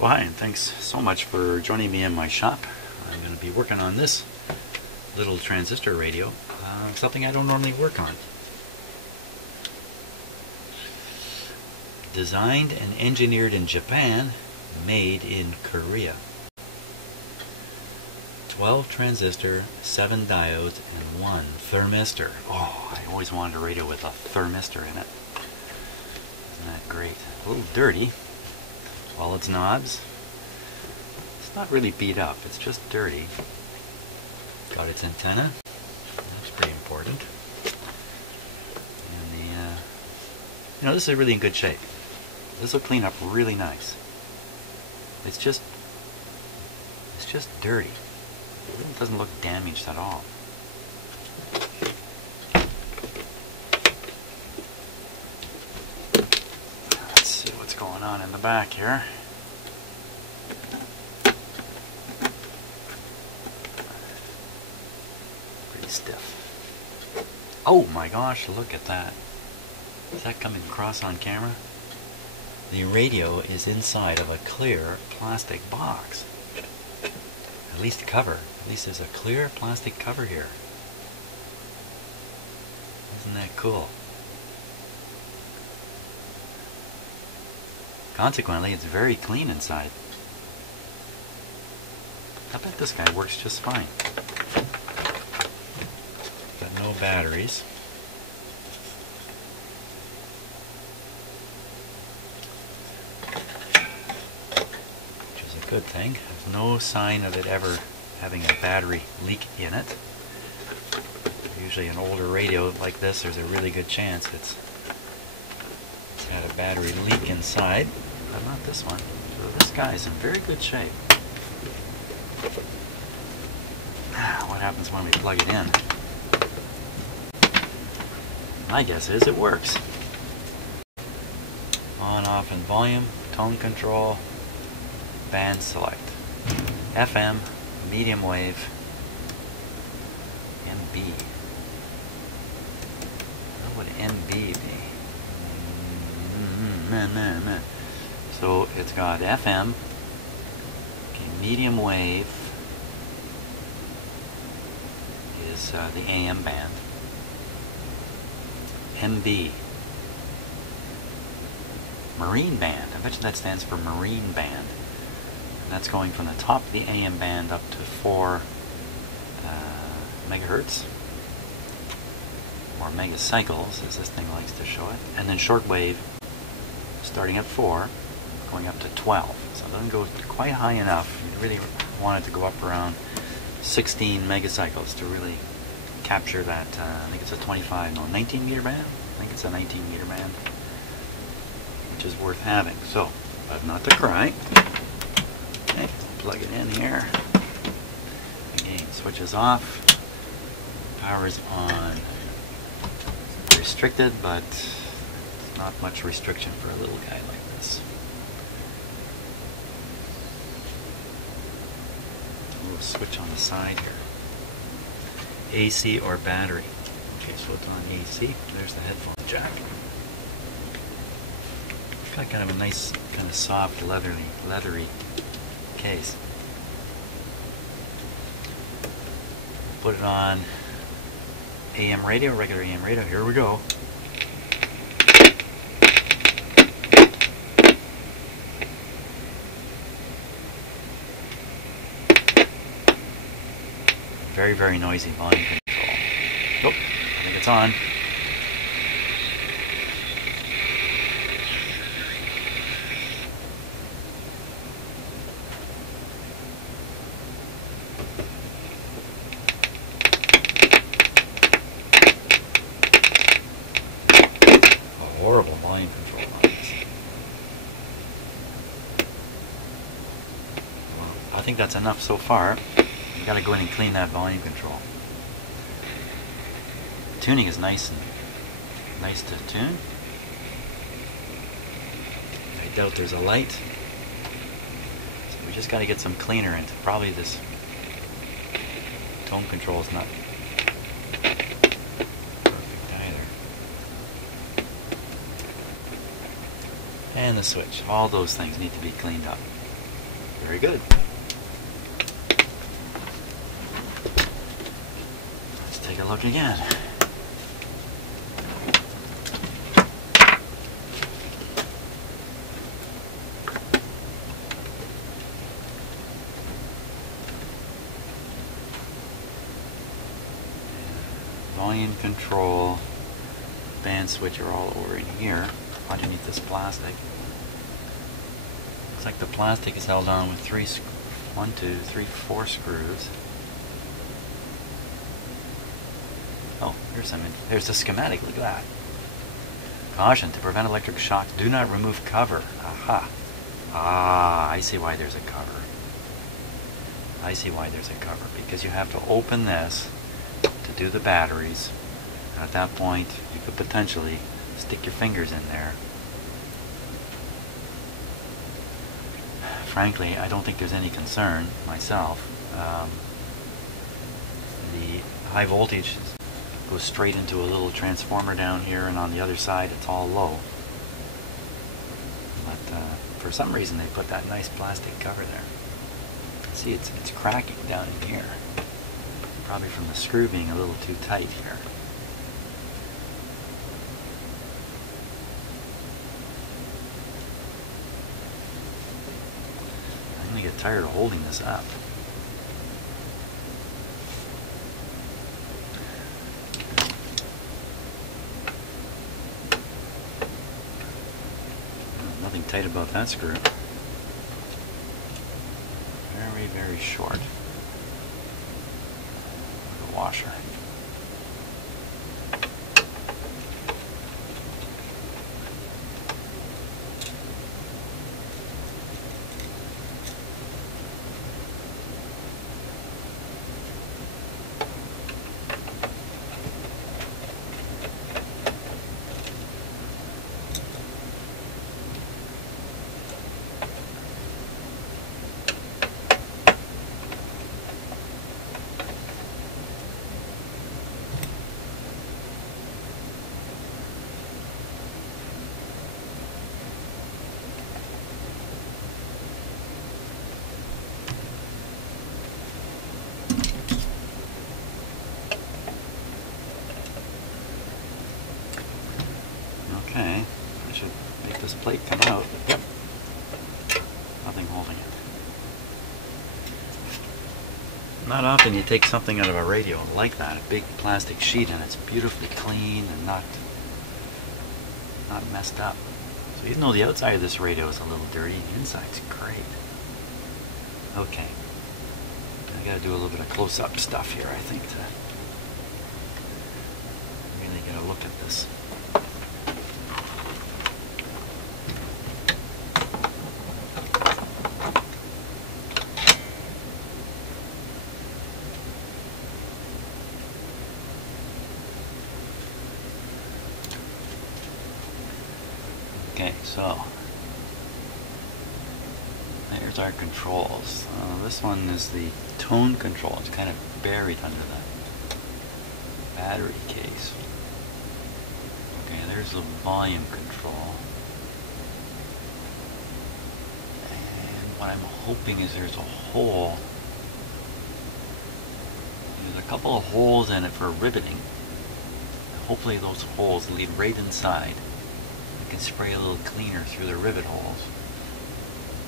Well, hi, and thanks so much for joining me in my shop. I'm going to be working on this little transistor radio, something I don't normally work on. Designed and engineered in Japan, made in Korea. 12 transistor, 7 diodes, and 1 thermistor. Oh, I always wanted a radio with a thermistor in it. Isn't that great? A little dirty. All its knobs. It's not really beat up, it's just dirty. Got its antenna. That's pretty important. And this is really in good shape. This will clean up really nice. It's just dirty. It doesn't look damaged at all. Let's see what's going on in the back here. Pretty stiff. Oh my gosh, look at that. Is that coming across on camera? The radio is inside of a clear plastic box. At least cover. At least there's a clear plastic cover here. Isn't that cool? Consequently, it's very clean inside. I bet this guy works just fine. Got no batteries. Which is a good thing. There's no sign of it ever having a battery leak in it. Usually an older radio like this, there's a really good chance it's had a battery leak inside, but not this one. So this guy's in very good shape. What happens when we plug it in? My guess is it works. On, off, and volume, tone control, band select, FM, medium wave, MB. What would MB be? So it's got FM, okay, medium wave is the AM band, MB, marine band. I bet you that stands for marine band. And that's going from the top of the AM band up to 4 megahertz, or megacycles as this thing likes to show it, and then shortwave starting at 4 going up to 12. So it doesn't go quite high enough. You really want it to go up around 16 megacycles to really capture that. I think it's a 19 meter band. I think it's a 19 meter band, which is worth having. So, but not to cry. Okay, plug it in here. Again, switches off. Power is on. Restricted, but not much restriction for a little guy like this. A little switch on the side here. AC or battery. Okay, so it's on AC. There's the headphone jack. It's got kind of a nice, kind of soft, leathery case. Put it on AM radio, regular AM radio. Here we go. Very, very noisy volume control. Oh, I think it's on. Horrible volume control on this. Well, I think that's enough so far. You gotta go in and clean that volume control. Tuning is nice to tune. I doubt there's a light. So we just gotta get some cleaner into probably this tone control is not perfect either. And the switch. All those things need to be cleaned up. Very good. Let's take a look again. Volume control, band switch are all over in here underneath this plastic. Looks like the plastic is held on with 4 screws. Oh, there's the schematic, look at that. Caution, to prevent electric shocks, do not remove cover. Aha. Ah, I see why there's a cover. I see why there's a cover, because you have to open this to do the batteries. At that point, you could potentially stick your fingers in there. Frankly, I don't think there's any concern myself. The high voltage goes straight into a little transformer down here, and on the other side it's all low. But for some reason they put that nice plastic cover there. See, it's cracking down in here. Probably from the screw being a little too tight here. I'm going to get tired of holding this up. Nothing tight about that screw. Very, very short. Washer. Okay, I should make this plate come out. Yep. Nothing holding it. Not often you take something out of a radio like that, a big plastic sheet, and it's beautifully clean and not messed up. So even though the outside of this radio is a little dirty, the inside's great. Okay. I gotta do a little bit of close-up stuff here, I think, to really get a look at this. Okay, so there's our controls. This one is the tone control. It's kind of buried under the battery case. Okay, there's the volume control. And what I'm hoping is there's a hole. There's a couple of holes in it for riveting. Hopefully those holes lead right inside. You can spray a little cleaner through the rivet holes.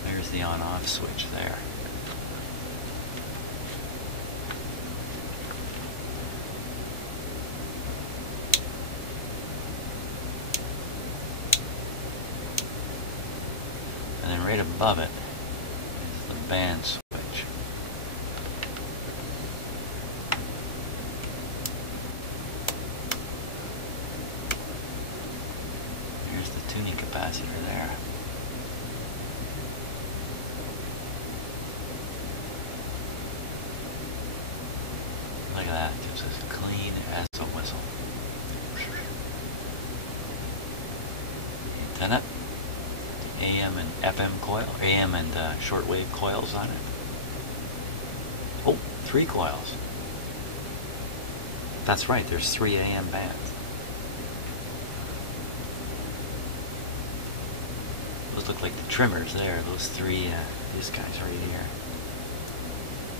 There's the on-off switch there. And then right above it is the band switch. Here's the tuning capacitor there. Look at that, just as clean as a whistle. Antenna, AM and FM coil, AM and shortwave coils on it. Oh, 3 coils. That's right, there's 3 AM bands. those look like the trimmers there. Those three, these guys right here.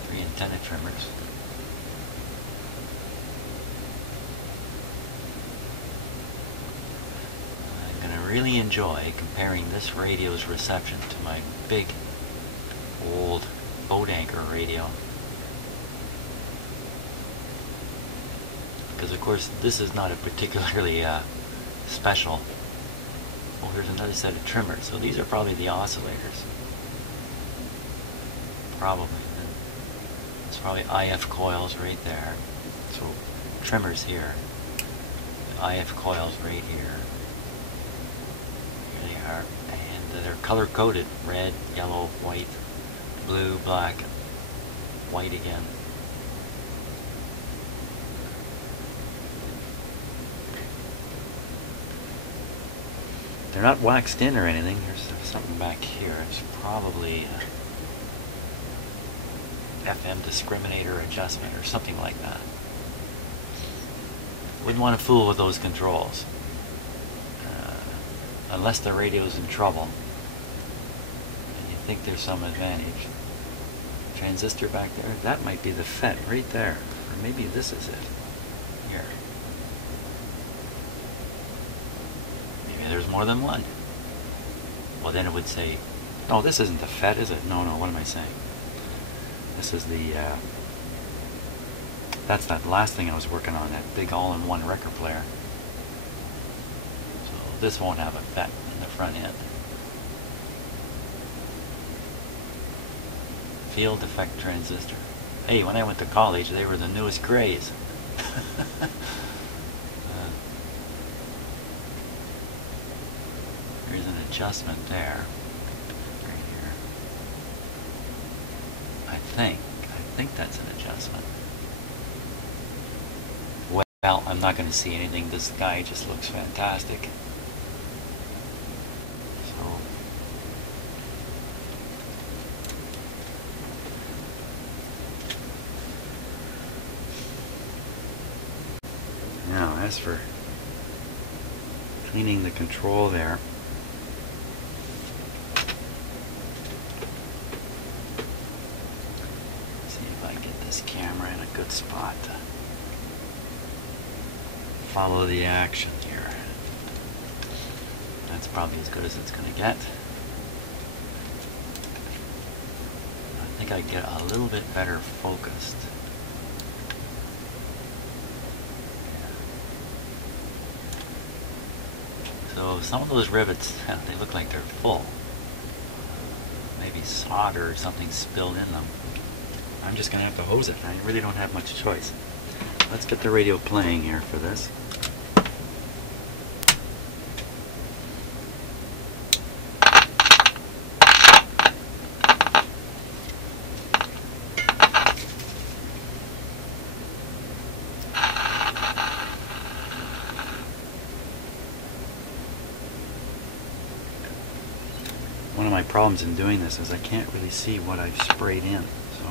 3 antenna trimmers. I'm going to really enjoy comparing this radio's reception to my big old boat anchor radio. Because of course this is not a particularly special. Oh, here's another set of trimmers. So these are probably the oscillators. Probably. There's probably IF coils right there. So trimmers here. IF coils right here. Here they are. And they're color coded. Red, yellow, white, blue, black, white again. They're not waxed in or anything. There's something back here. It's probably FM discriminator adjustment or something like that. Wouldn't want to fool with those controls. Unless the radio's in trouble and you think there's some advantage. Transistor back there, that might be the FET right there. Or maybe this is it. Here. There's more than one. Well, then it would say, no, this isn't the FET, is it? No, what am I saying? This is the, that's that last thing I was working on, that big all-in-one record player. So this won't have a FET in the front end. Field effect transistor. Hey, when I went to college, they were the newest craze. There's an adjustment there, right here. I think that's an adjustment. Well, I'm not going to see anything. This guy just looks fantastic. So, now as for cleaning the control there, camera in a good spot to follow the action here. That's probably as good as it's going to get. I think I get a little bit better focused. Yeah. So some of those rivets, they look like they're full. Maybe solder or something spilled in them. I'm just going to have to hose it. I really don't have much choice. Let's get the radio playing here for this. One of my problems in doing this is I can't really see what I've sprayed in. So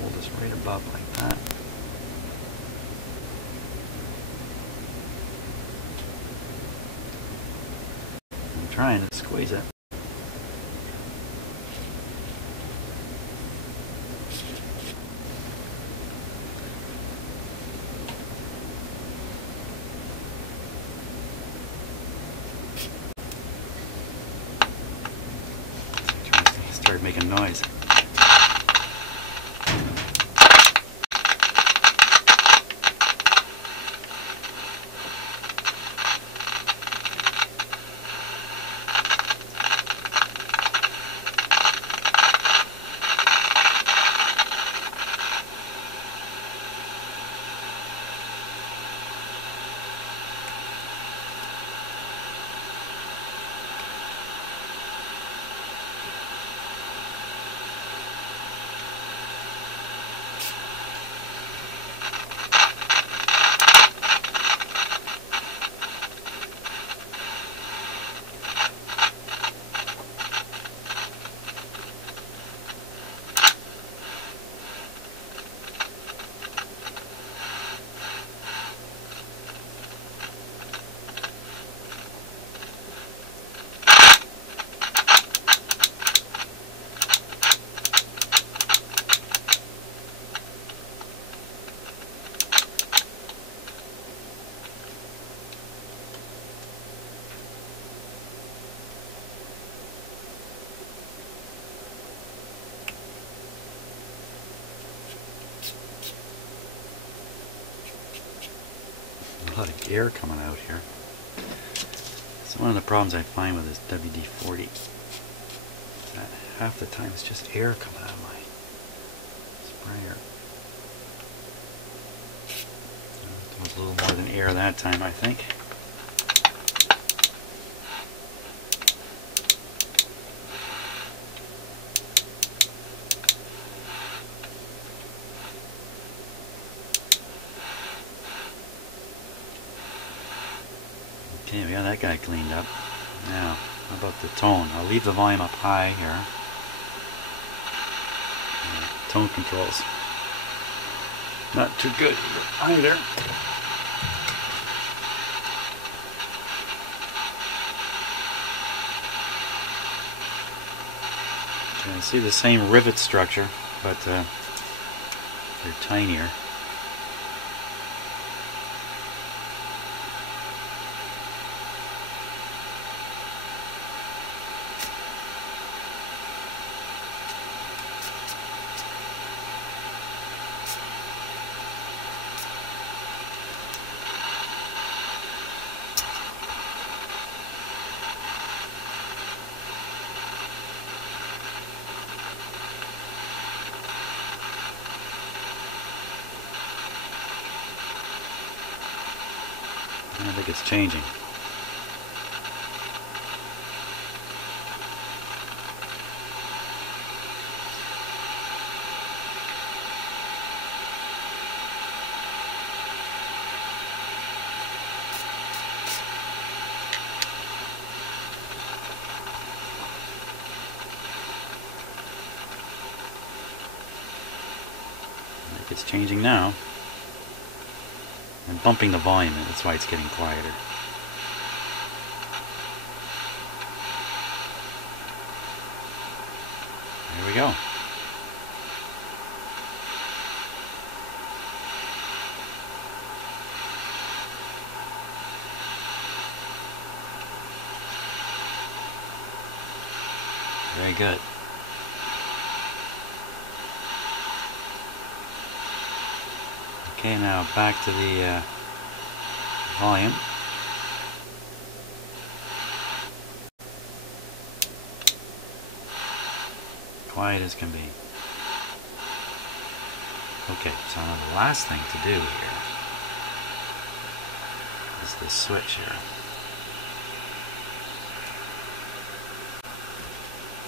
hold this right above like that. I'm trying to squeeze it. Started making noise. a lot of air coming out here. So one of the problems I find with this WD-40 is that half the time it's just air coming out of my sprayer. It was a little more than air that time, I think. Okay, we got that guy cleaned up. Now, how about the tone? I'll leave the volume up high here. Tone controls. Not too good either. Okay, I see the same rivet structure, but they're tinier. I think it's changing. I think it's changing now. I'm bumping the volume, and that's why it's getting quieter. There we go. Very good. Okay, now back to the volume. Quiet as can be. Okay, so now the last thing to do here is this switch here.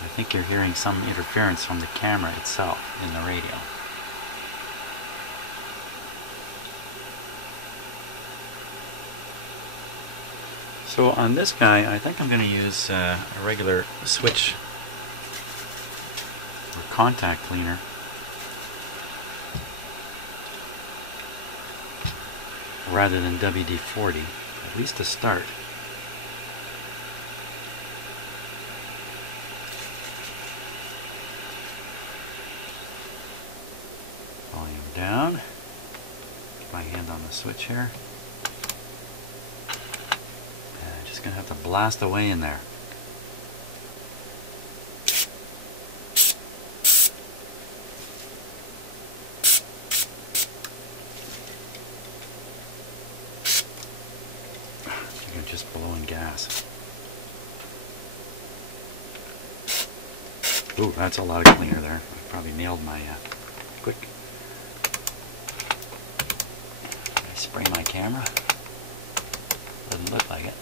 I think you're hearing some interference from the camera itself in the radio. So on this guy, I think I'm going to use a regular switch or contact cleaner. Rather than WD-40, at least to start. Volume down. Keep my hand on the switch here. Just gonna have to blast away in there. You're just blowing gas. Ooh, that's a lot of cleaner there. I probably nailed my quick. I spray my camera. Doesn't look like it.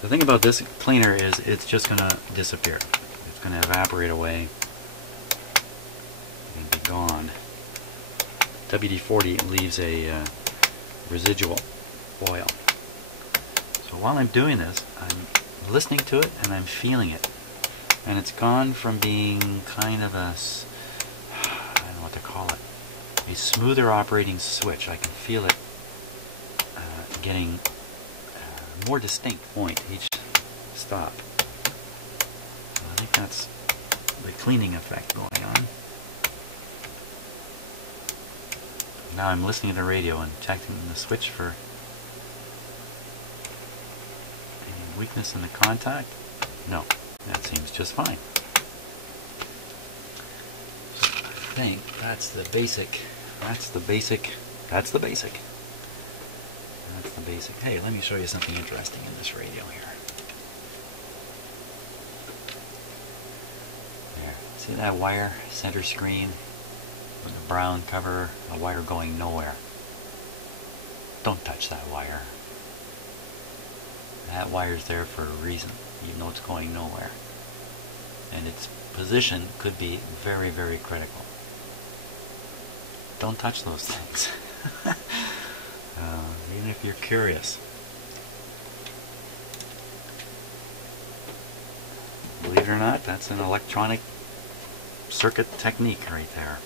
The thing about this cleaner is it's just going to disappear. It's going to evaporate away and be gone. WD-40 leaves a residual oil. So while I'm doing this, I'm listening to it and I'm feeling it. And it's gone from being kind of a, I don't know what to call it, a smoother operating switch. I can feel it getting more distinct point each stop. So I think that's the cleaning effect going on. Now I'm listening to the radio and checking the switch for any weakness in the contact. No, that seems just fine. So I think that's the basic That's the basic. That's the basic. Hey, let me show you something interesting in this radio here. There. See that wire, center screen, with the brown cover, a wire going nowhere. Don't touch that wire. That wire's there for a reason, even though it's going nowhere. And its position could be very, very critical. Don't touch those things. Even if you're curious. Believe it or not, that's an electronic circuit technique right there.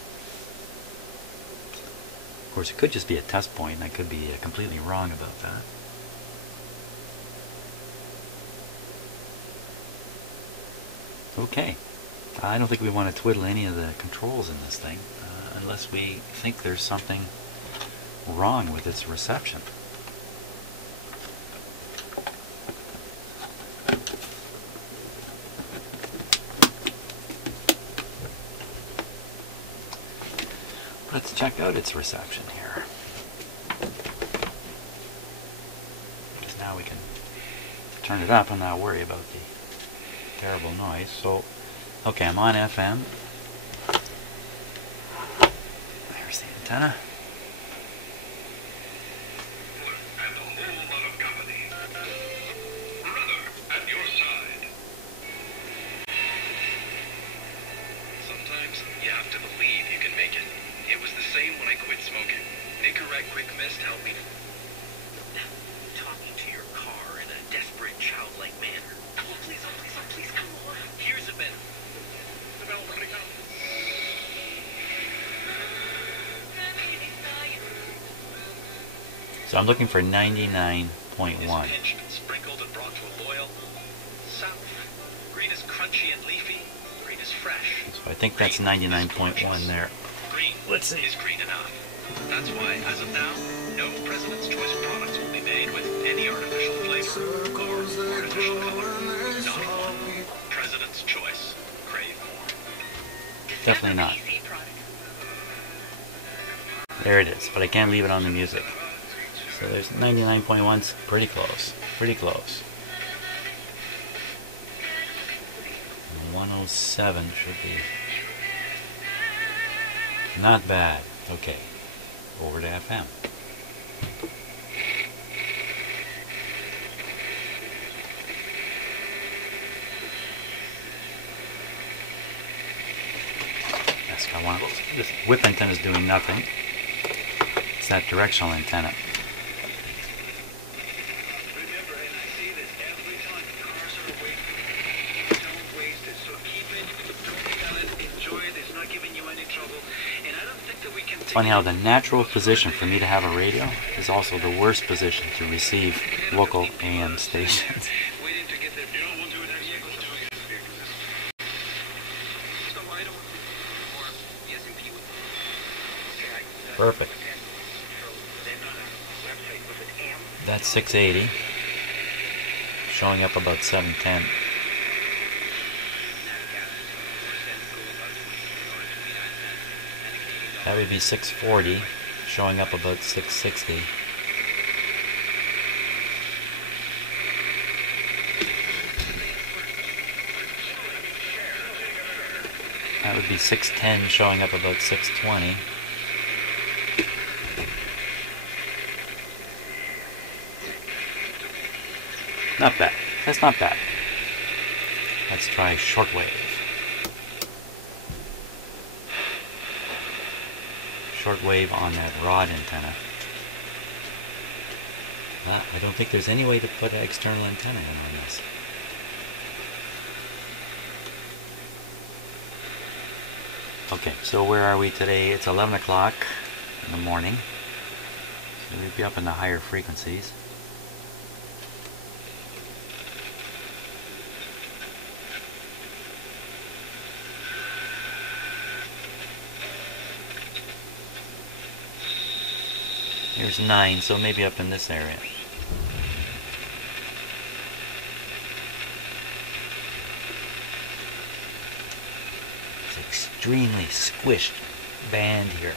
Of course, it could just be a test point, and I could be completely wrong about that. Okay, I don't think we want to twiddle any of the controls in this thing unless we think there's something wrong with its reception. Let's check out its reception here. Because now we can turn it up and not worry about the terrible noise. So, okay, I'm on FM. There's the antenna. And a whole lot of company. Brother, at your side. Sometimes you have to believe you can make it. It was the same when I quit smoking. Nicorette Quick Mist helped me. Talking to your car in a desperate, childlike manner. Oh, please, come on. Here's a bit. The bell running out. So I'm looking for 99.1. Pinched, sprinkled, and brought to a boil. South. Green is crunchy and leafy. Green is fresh. So I think that's 99.1 there. Green Let's see. is green enough. That's why, as of now, no President's Choice products will be made with any artificial flavor or artificial color. Not one. President's Choice. Crave more. Definitely not. There it is, but I can't leave it on the music. So there's 99.1's pretty close. Pretty close. And 107 should be not bad. Okay, over to FM. That's got one. This whip antenna is doing nothing. It's that directional antenna. Remember, and I say this every time, cars are away from you. Don't waste it. So keep it, don't sell it, enjoy it. It's not giving you any trouble. And I don't think that we can. It's funny how the natural position for me to have a radio is also the worst position to receive local AM stations. Waiting to get there. You don't want to do it. So I don't or the S&P would. Perfect. That's 680, showing up about 710. That would be 640, showing up about 660. That would be 610, showing up about 620. Not bad. That's not bad. Let's try shortwave. Shortwave on that rod antenna. I don't think there's any way to put an external antenna in on this. Okay, so where are we today? It's 11 o'clock in the morning. So we'd be up in the higher frequencies. Here's 9, so maybe up in this area. It's extremely squished band here.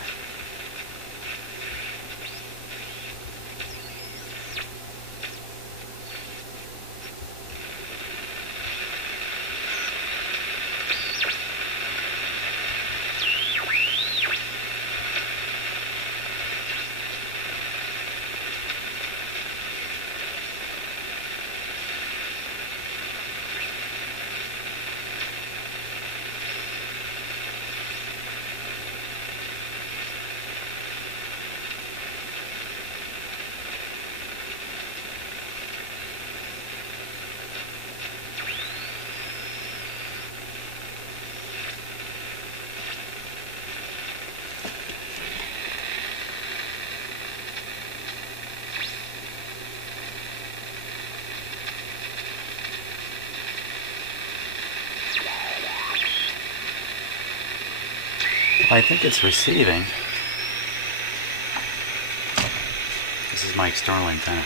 I think it's receiving. This is my external antenna.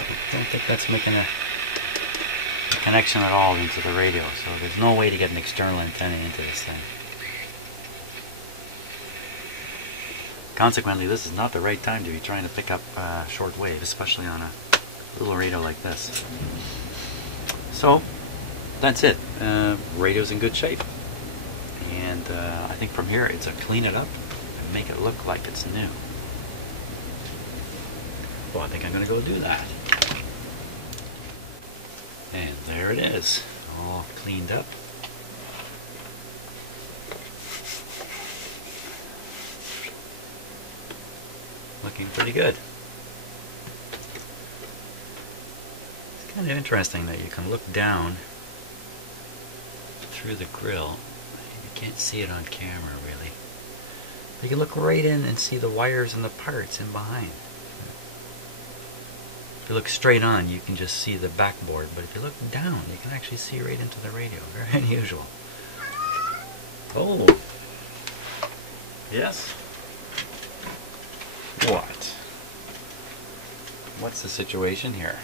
I don't think that's making a connection at all into the radio, so there's no way to get an external antenna into this thing. Consequently, this is not the right time to be trying to pick up shortwave, especially on a little radio like this. So, that's it. Radio's in good shape. And I think from here, it's a clean it up and make it look like it's new. Well, I think I'm going to go do that. And there it is, all cleaned up. Looking pretty good. It's kind of interesting that you can look down through the grill. You can't see it on camera really. You can look right in and see the wires and the parts in behind. If you look straight on, you can just see the backboard, but if you look down, you can actually see right into the radio. Very unusual. Oh! Yes? What? What's the situation here?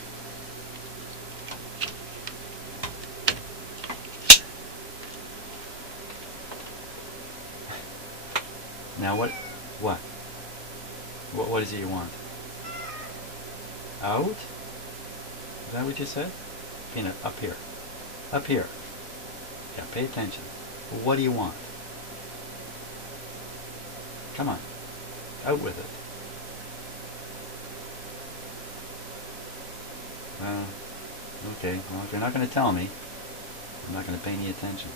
Now what? What is it you want? Out? Is that what you said? Peanut, up here. Up here. Yeah, pay attention. What do you want? Come on. Out with it. Okay, well, if you're not going to tell me, I'm not going to pay any attention.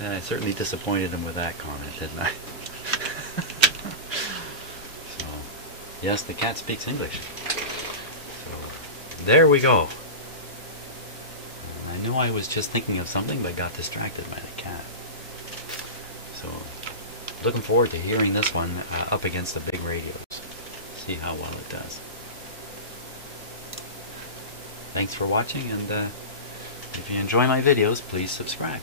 I certainly disappointed him with that comment, didn't I? So, yes, the cat speaks English. So, there we go. I knew I was just thinking of something, but got distracted by the cat. So, looking forward to hearing this one up against the big radios. See how well it does. Thanks for watching, and if you enjoy my videos, please subscribe.